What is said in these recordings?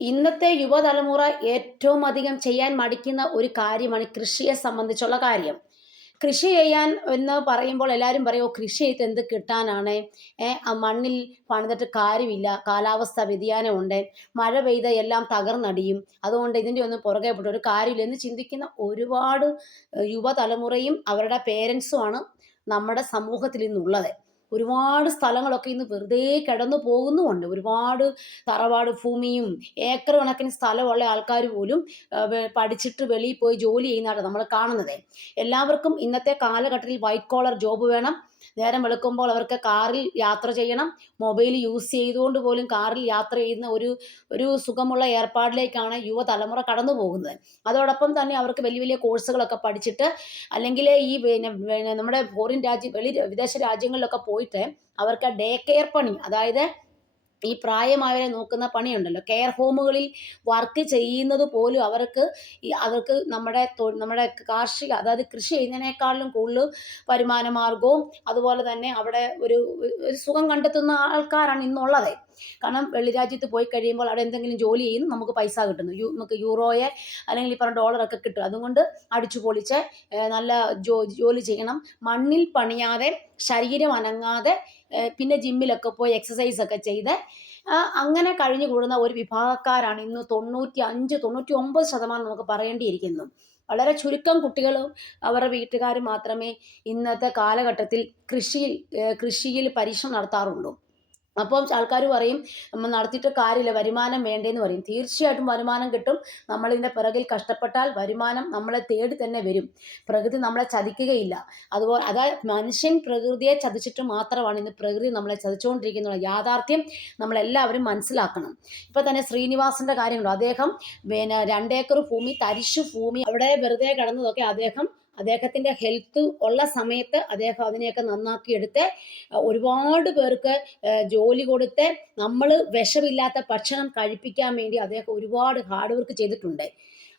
ഇന്നത്തെ യുവതലമുറ ഏറ്റവും അധികം ചെയ്യാൻ മടിക്കുന്ന ഒരു കാര്യമാണ് കൃഷിയെ സംബന്ധിച്ചുള്ള കാര്യം. കൃഷി ചെയ്യാൻ എന്ന് പറയുമ്പോൾ എല്ലാവരും പറയും "ഓ, കൃഷി ചെയ്ത് എന്ത് കിട്ടാനാണ്? ആ മണ്ണിൽ പണിതിട്ട് കാര്യമില്ല. കാലാവസ്ഥ വ്യതിയാനമുണ്ട്. മഴ പെയ്ത എല്ലാം തകർന്നടിയും. അതുകൊണ്ട് ഇതിന്റെ ഒന്നും പുറകെ പെട്ടു ഒരു കാര്യമില്ല. എന്ന് ചിന്തിക്കുന്ന ഒരുപാട് യുവതലമുറയും അവരുടെ പേരൻസുമാണ് നമ്മുടെ സമൂഹത്തിൽ ഇന്നുള്ളത്. ഒരുപാട് സ്ഥലങ്ങളൊക്കെ ഇന്ന് വെറുതെ കിടന്നു പോകുന്നുമുണ്ട്. ഒരുപാട് തറവാട് ഭൂമിയും ഏക്കർ കണക്കിന് സ്ഥലമുള്ള ആൾക്കാർ പോലും പഠിച്ചിട്ട് വെളിയിൽ പോയി ജോലി ചെയ്യുന്നതാണ് നമ്മൾ കാണുന്നത്. എല്ലാവർക്കും ഇന്നത്തെ കാലഘട്ടത്തിൽ വൈറ്റ് കോളർ ജോബ് വേണം. നേരം വെളുക്കുമ്പോൾ അവർക്ക് കാറിൽ യാത്ര ചെയ്യണം. മൊബൈൽ യൂസ് ചെയ്തുകൊണ്ട് പോലും കാറിൽ യാത്ര ചെയ്യുന്ന ഒരു ഒരു സുഖമുള്ള ഏർപ്പാടിലേക്കാണ് യുവതലമുറ കടന്നു പോകുന്നത്. അതോടൊപ്പം തന്നെ അവർക്ക് വലിയ വലിയ കോഴ്സുകളൊക്കെ പഠിച്ചിട്ട് അല്ലെങ്കിൽ ഈ നമ്മുടെ ഫോറിൻ രാജ്യം വെളി വിദേശ രാജ്യങ്ങളിലൊക്കെ പോയിട്ട് അവർക്ക് ഡേ കെയർ പണി അതായത് ഈ പ്രായമായവരെ നോക്കുന്ന പണിയുണ്ടല്ലോ. കെയർ ഹോമുകളിൽ വർക്ക് ചെയ്യുന്നത് പോലും അവർക്ക് ഈ അവർക്ക് നമ്മുടെ നമ്മുടെ കാർഷിക അതായത് കൃഷി ചെയ്യുന്നതിനേക്കാളും കൂടുതൽ വരുമാന മാർഗവും അതുപോലെ തന്നെ അവിടെ ഒരു ഒരു സുഖം കണ്ടെത്തുന്ന ആൾക്കാരാണ് ഇന്നുള്ളത്. കാരണം വെളിരാജ്യത്ത് പോയി കഴിയുമ്പോൾ അവിടെ എന്തെങ്കിലും ജോലി ചെയ്യുന്നു നമുക്ക് പൈസ കിട്ടുന്നു. യു നമുക്ക് യൂറോയെ അല്ലെങ്കിൽ ഈ പറഞ്ഞ ഡോളറൊക്കെ കിട്ടും. അതുകൊണ്ട് അടിച്ചു പൊളിച്ച് നല്ല ജോ ജോലി ചെയ്യണം. മണ്ണിൽ പണിയാതെ ശരീരം അനങ്ങാതെ പിന്നെ ജിമ്മിലൊക്കെ പോയി എക്സസൈസ് ഒക്കെ ചെയ്ത് അങ്ങനെ കഴിഞ്ഞു കൂടുന്ന ഒരു വിഭാഗക്കാരാണ് ഇന്ന് തൊണ്ണൂറ്റി അഞ്ച് തൊണ്ണൂറ്റി ഒമ്പത് ശതമാനം നമുക്ക് പറയേണ്ടിയിരിക്കുന്നു. വളരെ ചുരുക്കം കുട്ടികളും അവരുടെ വീട്ടുകാരും മാത്രമേ ഇന്നത്തെ കാലഘട്ടത്തിൽ കൃഷിയിൽ കൃഷിയിൽ പരീക്ഷണം നടത്താറുള്ളൂ. അപ്പം ആൾക്കാർ പറയും നമ്മൾ നടത്തിയിട്ട് കാര്യമില്ല വരുമാനം വേണ്ടേന്ന് പറയും. തീർച്ചയായിട്ടും വരുമാനം കിട്ടും. നമ്മളിതിന്റെ പിറകിൽ കഷ്ടപ്പെട്ടാൽ വരുമാനം നമ്മളെ തേടി തന്നെ വരും. പ്രകൃതി നമ്മളെ ചതിക്കുകയില്ല. അതുപോലെ അതായത് മനുഷ്യൻ പ്രകൃതിയെ ചതിച്ചിട്ട് മാത്രമാണ് ഇന്ന് പ്രകൃതി നമ്മളെ ചതിച്ചുകൊണ്ടിരിക്കുന്ന യാഥാർത്ഥ്യം നമ്മളെല്ലാവരും മനസ്സിലാക്കണം. ഇപ്പം തന്നെ ശ്രീനിവാസിന്റെ കാര്യമുണ്ടോ. അദ്ദേഹം പിന്നെ രണ്ടേക്കർ ഭൂമി തരിശു ഭൂമി അവിടെ വെറുതെ കിടന്നതൊക്കെ അദ്ദേഹം അദ്ദേഹത്തിന്റെ ഹെൽത്ത് ഉള്ള സമയത്ത് അദ്ദേഹം അതിനെയൊക്കെ നന്നാക്കിയെടുത്ത് ഒരുപാട് പേർക്ക് ജോലി കൊടുത്ത് നമ്മൾ വിഷമില്ലാത്ത ഭക്ഷണം കഴിപ്പിക്കാൻ വേണ്ടി അദ്ദേഹം ഒരുപാട് ഹാർഡ് വർക്ക് ചെയ്തിട്ടുണ്ട്.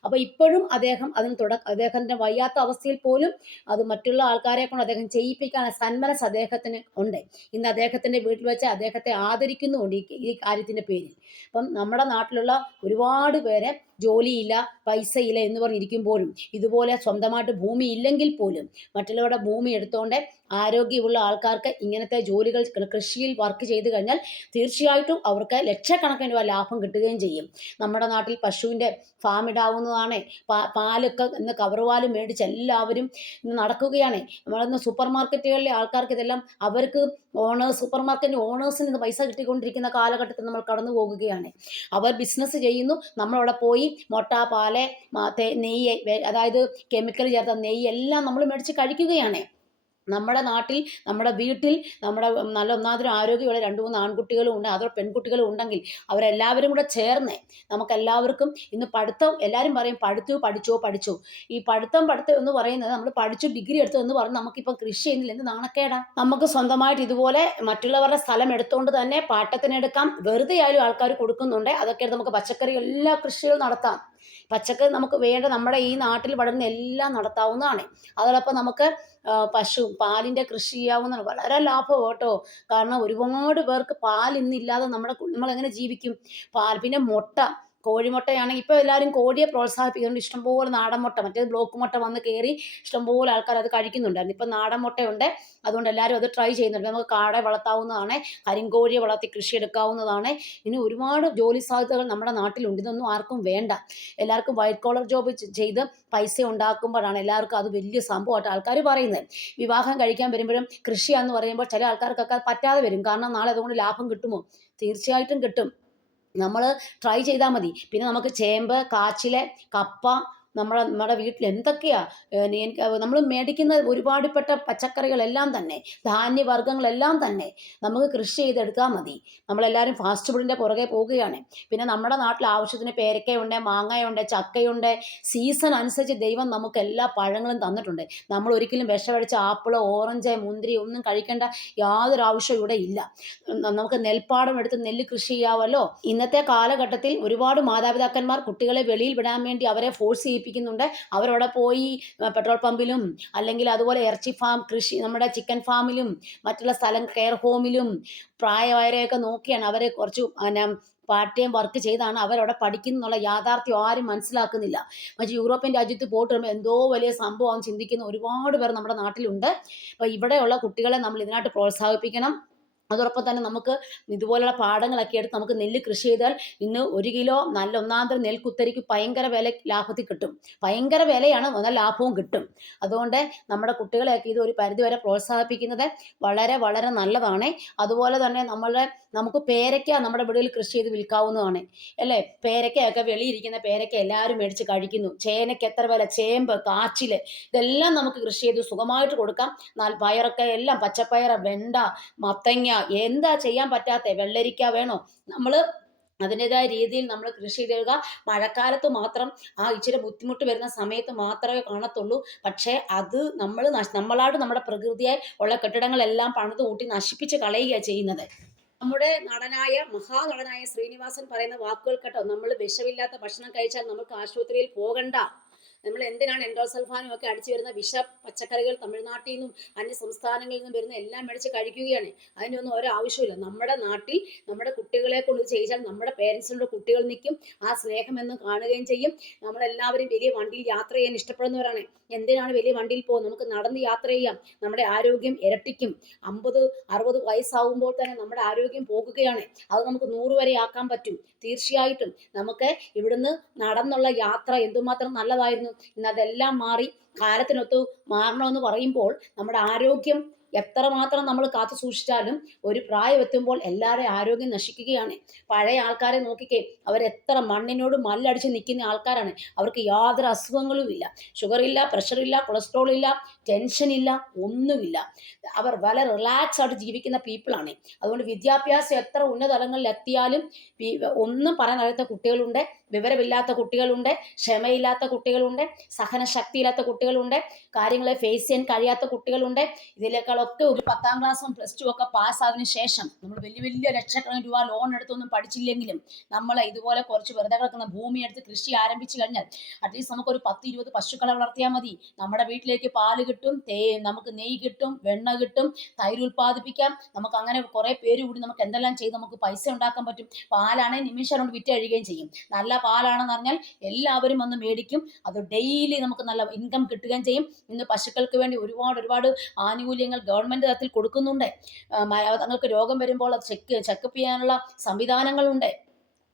അപ്പോൾ ഇപ്പോഴും അദ്ദേഹം അതിന് തുട അദ്ദേഹത്തിന്റെ വയ്യാത്ത അവസ്ഥയിൽ പോലും അത് മറ്റുള്ള ആൾക്കാരെ കൊണ്ട് അദ്ദേഹം ചെയ്യിപ്പിക്കാൻ സന്മനസ് അദ്ദേഹത്തിന് ഉണ്ട്. ഇന്ന് അദ്ദേഹത്തിന്റെ വീട്ടിൽ വെച്ച് അദ്ദേഹത്തെ ആദരിക്കുന്നുമുണ്ട് ഈ ഈ കാര്യത്തിന്റെ പേരിൽ. അപ്പം നമ്മുടെ നാട്ടിലുള്ള ഒരുപാട് പേരെ ജോലിയില്ല പൈസയില്ല എന്ന് പറഞ്ഞിരിക്കുമ്പോഴും ഇതുപോലെ സ്വന്തമായിട്ട് ഭൂമി ഇല്ലെങ്കിൽ പോലും മറ്റുള്ളവരുടെ ഭൂമി എടുത്തുകൊണ്ട് ആരോഗ്യമുള്ള ആൾക്കാർക്ക് ഇങ്ങനത്തെ ജോലികൾ കൃഷിയിൽ വർക്ക് ചെയ്ത് കഴിഞ്ഞാൽ തീർച്ചയായിട്ടും അവർക്ക് ലക്ഷക്കണക്കിന് രൂപ ലാഭം കിട്ടുകയും ചെയ്യും. നമ്മുടെ നാട്ടിൽ പശുവിന്റെ ഫാം ഇടാവുന്നതാണ്. പാലൊക്കെ ഇന്ന് കവറുപാൽ മേടിച്ച് എല്ലാവരും ഇന്ന് നടക്കുകയാണ്. നമ്മളിന്ന് സൂപ്പർ മാർക്കറ്റുകളിലെ ആൾക്കാർക്ക് ഇതെല്ലാം അവർക്ക് ഓണേഴ്സ് സൂപ്പർ മാർക്കറ്റിന്റെ ഓണേഴ്സിന് ഇന്ന് പൈസ കിട്ടിക്കൊണ്ടിരിക്കുന്ന കാലഘട്ടത്തിൽ നമ്മൾ കടന്നു പോകുകയാണ്. അവർ ബിസിനസ് ചെയ്യുന്നു നമ്മളവിടെ പോയി മുട്ട പാൽ നെയ്യ് അതായത് കെമിക്കൽ ചേർത്ത നെയ്യ് എല്ലാം നമ്മൾ മേടിച്ച് കഴിക്കുകയാണ്. നമ്മുടെ നാട്ടിൽ നമ്മുടെ വീട്ടിൽ നമ്മുടെ നല്ല ഒന്നാമതൊരു ആരോഗ്യമുള്ള രണ്ട് മൂന്ന് ആൺകുട്ടികളും ഉണ്ട് അതോ പെൺകുട്ടികളും ഉണ്ടെങ്കിൽ അവരെല്ലാവരും കൂടെ ചേർന്ന് നമുക്കെല്ലാവർക്കും ഇന്ന് പഠിത്തം എല്ലാവരും പറയും പഠിച്ചു പഠിച്ചോ പഠിച്ചോ. ഈ പഠിത്തം പഠിത്തം എന്ന് പറയുന്നത് നമ്മൾ പഠിച്ചു ഡിഗ്രി എടുത്തു എന്ന് പറഞ്ഞ് നമുക്കിപ്പം കൃഷി ചെയ്യുന്നില്ല എന്ത് നാണക്കേടാ? നമുക്ക് സ്വന്തമായിട്ട് ഇതുപോലെ മറ്റുള്ളവരുടെ സ്ഥലം എടുത്തുകൊണ്ട് തന്നെ പാട്ടത്തിനെടുക്കാം. വെറുതെ ആയാലും ആൾക്കാർ കൊടുക്കുന്നുണ്ട്. അതൊക്കെ നമുക്ക് പച്ചക്കറി എല്ലാ കൃഷികളും നടത്താം. പച്ചക്കറി നമുക്ക് വേണ്ട നമ്മുടെ ഈ നാട്ടിൽ വളരുന്ന എല്ലാം നടത്താവുന്നതാണ്. അതോടൊപ്പം നമുക്ക് പശു പാലിന്റെ കൃഷി ചെയ്യാവുന്നതാണ്. വളരെ ലാഭം കേട്ടോ. കാരണം ഒരുപാട് പേർക്ക് പാൽ ഇന്നില്ലാതെ നമ്മുടെ നമ്മളെങ്ങനെ ജീവിക്കും? പാൽ പിന്നെ മുട്ട. കോഴിമുട്ടയാണെങ്കിൽ ഇപ്പോൾ എല്ലാവരും കോഴിയെ പ്രോത്സാഹിപ്പിക്കുന്നുണ്ട്. ഇഷ്ടംപോലെ നാടൻ മുട്ട മറ്റേത് ബ്ലോക്ക് മുട്ട വന്ന് കയറി ഇഷ്ടംപോലെ ആൾക്കാർ അത് കഴിക്കുന്നുണ്ടായിരുന്നു. ഇപ്പോൾ നാടൻ മുട്ടയുണ്ട് അതുകൊണ്ട് എല്ലാവരും അത് ട്രൈ ചെയ്യുന്നുണ്ട്. നമുക്ക് കാട വളർത്താവുന്നതാണ് കരിങ്കോഴിയെ വളർത്തി കൃഷി എടുക്കാവുന്നതാണ്. ഇനി ഒരുപാട് ജോലി സാധ്യതകൾ നമ്മുടെ നാട്ടിലുണ്ട്. ഇതൊന്നും ആർക്കും വേണ്ട. എല്ലാവർക്കും വൈറ്റ് കോളർ ജോബ് ചെയ്ത് പൈസ ഉണ്ടാക്കുമ്പോഴാണ് എല്ലാവർക്കും അത് വലിയ സംഭവമായിട്ട് ആൾക്കാർ പറയുന്നത്. വിവാഹം കഴിക്കാൻ വരുമ്പോഴും കൃഷിയാന്ന് പറയുമ്പോൾ ചില ആൾക്കാർക്കൊക്കെ പറ്റാതെ വരും. കാരണം നാളെ അതുകൊണ്ട് ലാഭം കിട്ടുമോ? തീർച്ചയായിട്ടും കിട്ടും. നമ്മൾ ട്രൈ ചെയ്താൽ മതി. പിന്നെ നമുക്ക് ചേമ്പ് കാച്ചിൽ കപ്പ നമ്മുടെ നമ്മുടെ വീട്ടിൽ എന്തൊക്കെയാ നമ്മൾ മേടിക്കുന്ന ഒരുപാടുപ്പെട്ട പച്ചക്കറികളെല്ലാം തന്നെ ധാന്യവർഗങ്ങളെല്ലാം തന്നെ നമുക്ക് കൃഷി ചെയ്തെടുത്താൽ മതി. നമ്മളെല്ലാവരും ഫാസ്റ്റ് ഫുഡിന്റെ പുറകെ പോവുകയാണ് പിന്നെ നമ്മുടെ നാട്ടിൽ ആവശ്യത്തിന് പേരക്കയുണ്ട് മാങ്ങയുണ്ട് ചക്കയുണ്ട്. സീസൺ അനുസരിച്ച് ദൈവം നമുക്ക് എല്ലാ പഴങ്ങളും തന്നിട്ടുണ്ട്. നമ്മൾ ഒരിക്കലും വിഷമടിച്ച ആപ്പിൾ ഓറഞ്ച് മുന്തിരി ഒന്നും കഴിക്കേണ്ട യാതൊരു ആവശ്യവും ഇവിടെ ഇല്ല. നമുക്ക് നെൽപ്പാടം എടുത്ത് നെല്ല് കൃഷി ചെയ്യാമല്ലോ ഇന്നത്തെ കാലഘട്ടത്തിൽ ഒരുപാട് മാതാപിതാക്കന്മാർ കുട്ടികളെ വെളിയിൽ വിടാൻ വേണ്ടി അവരെ ഫോഴ്സ് ചെയ്യിപ്പിക്കുന്നുണ്ട് അവരവിടെ പോയി പെട്രോൾ പമ്പിലും അല്ലെങ്കിൽ അതുപോലെ ഇറച്ചി ഫാം കൃഷി നമ്മുടെ ചിക്കൻ ഫാമിലും മറ്റുള്ള സ്ഥലം കെയർ ഹോമിലും പ്രായമായവരെയൊക്കെ നോക്കിയാണ് അവരെ കുറച്ച് പിന്നെ പാർട്ട് ടൈം വർക്ക് ചെയ്താണ് അവരവിടെ പഠിക്കുന്നുള്ള യാഥാർത്ഥ്യം ആരും മനസ്സിലാക്കുന്നില്ല. മറ്റു യൂറോപ്യൻ രാജ്യത്ത് പോയിട്ട് വരുമ്പോൾ എന്തോ വലിയ സംഭവം ചിന്തിക്കുന്ന ഒരുപാട് പേർ നമ്മുടെ നാട്ടിലുണ്ട്. അപ്പോൾ ഇവിടെയുള്ള കുട്ടികളെ നമ്മൾ ഇതിനായിട്ട് പ്രോത്സാഹിപ്പിക്കണം. അതോടൊപ്പം തന്നെ നമുക്ക് ഇതുപോലുള്ള പാടങ്ങളൊക്കെ എടുത്ത് നമുക്ക് നെല്ല് കൃഷി ചെയ്താൽ ഇന്ന് ഒരു കിലോ നല്ല ഒന്നാന്തരം നെൽക്കുത്തരിക്ക് ഭയങ്കര വില ലാഭത്തിൽ കിട്ടും. ഭയങ്കര വിലയാണ് എന്നാൽ ലാഭവും കിട്ടും. അതുകൊണ്ട് നമ്മുടെ കുട്ടികളെയൊക്കെ ഇത് ഒരു പരിധിവരെ പ്രോത്സാഹിപ്പിക്കുന്നത് വളരെ വളരെ നല്ലതാണ്. അതുപോലെ തന്നെ നമ്മളുടെ നമുക്ക് പേരയ്ക്ക നമ്മുടെ വീടുകളിൽ കൃഷി ചെയ്ത് വിൽക്കാവുന്നതാണ്. അല്ലേ? പേരയ്ക്കയൊക്കെ വെളിയിരിക്കുന്ന പേരയ്ക്ക എല്ലാവരും മേടിച്ച് കഴിക്കുന്നു. ചേനയ്ക്ക് എത്ര വില? ചേമ്പ് കാച്ചിൽ ഇതെല്ലാം നമുക്ക് കൃഷി ചെയ്ത് സുഖമായിട്ട് കൊടുക്കാം. പയറൊക്കെ എല്ലാം പച്ചപ്പയർ വെണ്ട മത്തങ്ങ എന്താ ചെയ്യാൻ പറ്റാത്ത? വെള്ളരിക്ക വേണോ? നമ്മൾ അതിന്റെതായ രീതിയിൽ നമ്മൾ കൃഷി ചെയ്യുക മഴക്കാലത്ത് മാത്രം ആ ഇച്ചിരി ബുദ്ധിമുട്ട് വരുന്ന സമയത്ത് മാത്രമേ കാണത്തുള്ളൂ. പക്ഷേ അത് നമ്മൾ നമ്മളായിട്ട് നമ്മുടെ പ്രകൃതിയായി ഉള്ള കെട്ടിടങ്ങളെല്ലാം പണിത് കൂട്ടി നശിപ്പിച്ച് കളയുകയാണ് ചെയ്യുന്നത്. നമ്മുടെ നടനായ മഹാനടനായ ശ്രീനിവാസൻ പറയുന്ന വാക്കുകൾ കേട്ടോ നമ്മൾ വിഷമില്ലാത്ത ഭക്ഷണം കഴിച്ചാൽ നമുക്ക് ആശുപത്രിയിൽ പോകണ്ട. നമ്മൾ എന്തിനാണ് എൻഡോസൾഫാനും ഒക്കെ അടിച്ചു വരുന്ന വിഷ പച്ചക്കറികൾ തമിഴ്നാട്ടിൽ നിന്നും അന്യ സംസ്ഥാനങ്ങളിൽ നിന്നും വരുന്ന എല്ലാം മേടിച്ച് കഴിക്കുകയാണ്. അതിനൊന്നും ഒരു ആവശ്യമില്ല നമ്മുടെ നാട്ടിൽ നമ്മുടെ കുട്ടികളെ കൊണ്ട് ചെയ്യിച്ചാൽ നമ്മുടെ പേരൻസിനോട് കുട്ടികൾ നിൽക്കും. ആ സ്നേഹം എന്ന് കാണുകയും ചെയ്യും. നമ്മളെല്ലാവരും വലിയ വണ്ടിയിൽ യാത്ര ചെയ്യാൻ ഇഷ്ടപ്പെടുന്നവരാണ്. എന്തിനാണ് വലിയ വണ്ടിയിൽ പോകുന്നത്? നമുക്ക് നടന്ന് യാത്ര ചെയ്യാം. നമ്മുടെ ആരോഗ്യം ഇരട്ടിക്കും. അമ്പത് അറുപത് വയസ്സാകുമ്പോൾ തന്നെ നമ്മുടെ ആരോഗ്യം പോകുകയാണ്. അത് നമുക്ക് നൂറ് വരെ ആക്കാൻ പറ്റും. തീർച്ചയായിട്ടും നമുക്ക് ഇവിടുന്ന് നടന്നുള്ള യാത്ര എന്തുമാത്രം നല്ലതായിരുന്നു ഇന്ന് അതെല്ലാം മാറി കാലത്തിനൊത്ത് മാറണമെന്ന് പറയുമ്പോൾ നമ്മുടെ ആരോഗ്യം എത്രമാത്രം നമ്മൾ കാത്തു സൂക്ഷിച്ചാലും ഒരു പ്രായം എത്തുമ്പോൾ എല്ലാവരുടെയും ആരോഗ്യം നശിക്കുകയാണ്. പഴയ ആൾക്കാരെ നോക്കിക്കേ അവരെത്ര മണ്ണിനോട് മല്ലടിച്ച് നിൽക്കുന്ന ആൾക്കാരാണ്. അവർക്ക് യാതൊരു അസുഖങ്ങളും ഇല്ല. പ്രഷർ ഇല്ല കൊളസ്ട്രോൾ ഇല്ല ടെൻഷൻ ഇല്ല ഒന്നുമില്ല. അവർ വളരെ റിലാക്സ് ആയിട്ട് ജീവിക്കുന്ന പീപ്പിളാണ് അതുകൊണ്ട് വിദ്യാഭ്യാസം എത്ര ഉന്നതലങ്ങളിൽ എത്തിയാലും ഒന്നും പറയാൻ അറിയാത്ത കുട്ടികളുണ്ട്. വിവരമില്ലാത്ത കുട്ടികളുണ്ട് ക്ഷമയില്ലാത്ത കുട്ടികളുണ്ട് സഹന സഹനശക്തിയില്ലാത്ത കുട്ടികളുണ്ട് കാര്യങ്ങളെ ഫേസ് ചെയ്യാൻ കഴിയാത്ത കുട്ടികളുണ്ട്. ഇതിലേക്കാളൊക്കെ ഒരു പത്താം ക്ലാസ്സും പ്ലസ് ടു ഒക്കെ പാസ്സായതിനു ശേഷം നമ്മൾ വലിയ വലിയ ലക്ഷക്കണക്കിന് രൂപ ലോൺ എടുത്തൊന്നും പഠിച്ചില്ലെങ്കിലും നമ്മൾ ഇതുപോലെ കുറച്ച് വെറുതെ കിടക്കുന്ന ഭൂമി എടുത്ത് കൃഷി ആരംഭിച്ചു കഴിഞ്ഞാൽ അറ്റ്ലീസ്റ്റ് നമുക്കൊരു പത്ത് ഇരുപത് പശുക്കളെ വളർത്തിയാൽ മതി. നമ്മുടെ വീട്ടിലേക്ക് പാൽ കിട്ടും തേ നമുക്ക് നെയ്യ് കിട്ടും വെണ്ണ കിട്ടും തൈര് ഉൽപ്പാദിപ്പിക്കാം. നമുക്ക് അങ്ങനെ കുറേ പേര് കൂടി നമുക്ക് എന്തെല്ലാം ചെയ്ത് നമുക്ക് പൈസ ഉണ്ടാക്കാൻ പറ്റും. പാലാണെങ്കിൽ നിമിഷം കൊണ്ട് വിറ്റ് കഴിയുകയും ചെയ്യും. നല്ല പാലാണെന്ന് പറഞ്ഞാൽ എല്ലാവരും വന്ന് മേടിക്കും. അത് ഡെയിലി നമുക്ക് നല്ല ഇൻകം കിട്ടുകയും ചെയ്യും. ഇന്ന് പശുക്കൾക്ക് വേണ്ടി ഒരുപാട് ഒരുപാട് ആനുകൂല്യങ്ങൾ ഗവൺമെന്റ് തലത്തിൽ കൊടുക്കുന്നുണ്ട്. തങ്ങൾക്ക് രോഗം വരുമ്പോൾ അത് ചെക്ക് ചെക്കപ്പ് ചെയ്യാനുള്ള സംവിധാനങ്ങളുണ്ട്.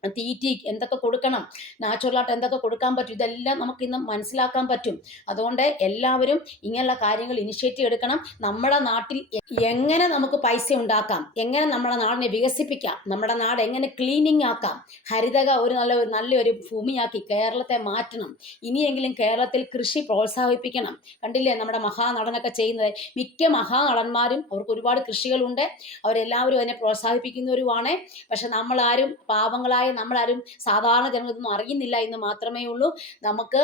തീറ്റി എന്തൊക്കെ കൊടുക്കണം നാച്ചുറലായിട്ട് എന്തൊക്കെ കൊടുക്കാൻ പറ്റും ഇതെല്ലാം നമുക്ക് ഇന്ന് മനസ്സിലാക്കാൻ പറ്റും. അതുകൊണ്ട് എല്ലാവരും ഇങ്ങനെയുള്ള കാര്യങ്ങൾ ഇനിഷ്യേറ്റീവ് എടുക്കണം. നമ്മുടെ നാട്ടിൽ എങ്ങനെ നമുക്ക് പൈസ ഉണ്ടാക്കാം എങ്ങനെ നമ്മുടെ നാടിനെ വികസിപ്പിക്കാം നമ്മുടെ നാട് എങ്ങനെ ക്ലീനിങ് ആക്കാം ഹരിതക ഒരു നല്ല ഒരു നല്ലൊരു ഭൂമിയാക്കി കേരളത്തെ മാറ്റണം. ഇനിയെങ്കിലും കേരളത്തിൽ കൃഷി പ്രോത്സാഹിപ്പിക്കണം. കണ്ടില്ലേ നമ്മുടെ മഹാനടനൊക്കെ ചെയ്യുന്നത്? മിക്ക മഹാനടന്മാരും അവർക്ക് ഒരുപാട് കൃഷികളുണ്ട്. അവരെല്ലാവരും അതിനെ പ്രോത്സാഹിപ്പിക്കുന്നവരുമാണ്. പക്ഷെ നമ്മളാരും പാവങ്ങളായ നമ്മളാരും സാധാരണ ജനങ്ങളൊന്നും അറിയുന്നില്ല എന്ന് മാത്രമേ ഉള്ളൂ. നമുക്ക്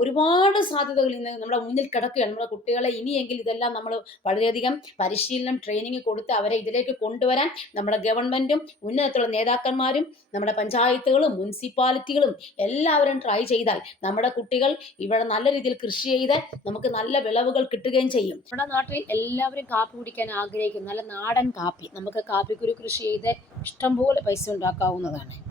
ഒരുപാട് സാധ്യതകൾ ഇന്ന് നമ്മുടെ മുന്നിൽ കിടക്കുകയാണ്. നമ്മുടെ കുട്ടികളെ ഇനിയെങ്കിൽ ഇതെല്ലാം നമ്മൾ വളരെയധികം പരിശീലനം ട്രെയിനിങ് കൊടുത്ത് അവരെ ഇതിലേക്ക് കൊണ്ടുവരാൻ നമ്മുടെ ഗവൺമെന്റും ഉന്നതത്തിലുള്ള നേതാക്കന്മാരും നമ്മുടെ പഞ്ചായത്തുകളും മുനിസിപ്പാലിറ്റികളും എല്ലാവരും ട്രൈ ചെയ്താൽ നമ്മുടെ കുട്ടികൾ ഇവിടെ നല്ല രീതിയിൽ കൃഷി ചെയ്ത് നമുക്ക് നല്ല വിളവുകൾ കിട്ടുകയും ചെയ്യും. നമ്മുടെ നാട്ടിൽ എല്ലാവരും കാപ്പി കുടിക്കാൻ ആഗ്രഹിക്കും. നല്ല നാടൻ കാപ്പി. നമുക്ക് കാപ്പിക്കുരു കൃഷി ചെയ്ത് ഇഷ്ടംപോലെ പൈസ ഉണ്ടാക്കാവുന്നതാണ്.